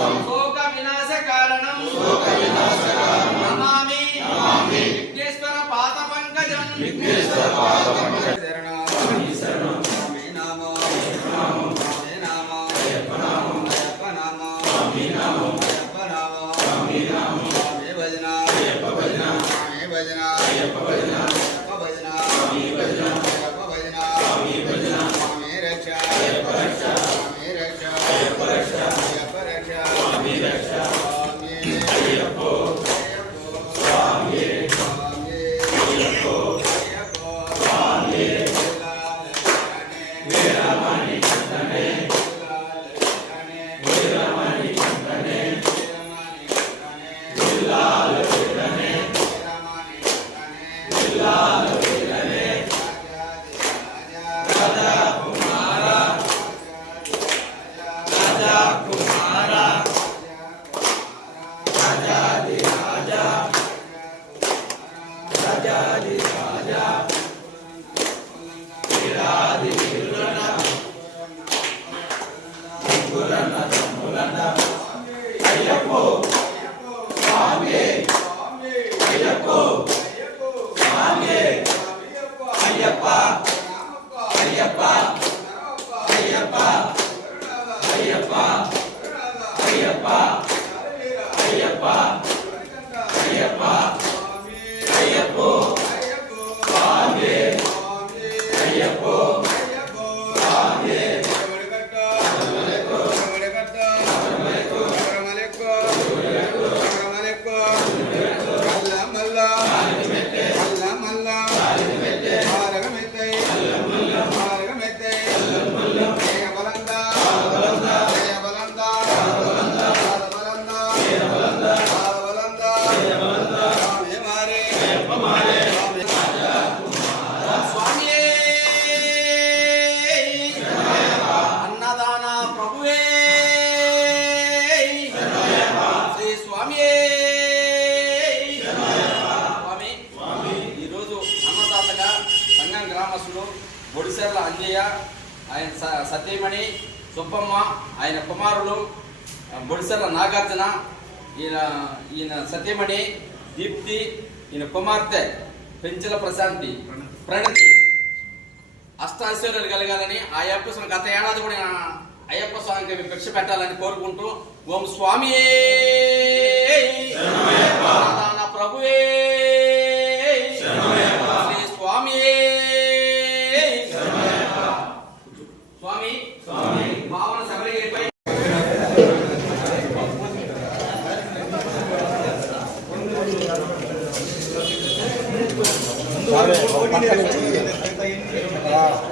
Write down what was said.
శోక వినాశ కారణం శోక వినాశ కారణం నమామి. నమామి. విఘ్నేశ్వర పాద పంకజం. విఘ్నేశ్వర పాద పంకజం. శరణామి శరణం స్వామి భజన. అయ్యప్ప భజన. Yes. 吧，回来，哎呀吧。బొడిసెర్ల ఆయన స- సతీమణి సుబ్బమ్మ ఆయన కుమారులు బొడిసల నాగార్జున ఈయన ఈయన సతీమణి దీప్తి ఈయన కుమార్తె పెంచల ప్రశాంతి ప్రణతి. అష్టాశ్వర్యాలు కలగాలని ఆ అయ్యప్ప స్వామి గత ఏడాది కూడా అయ్యప్ప స్వామికి భిక్ష పెట్టాలని కోరుకుంటూ ఓం స్వామి భావన శబరిగిరిపై Gracias.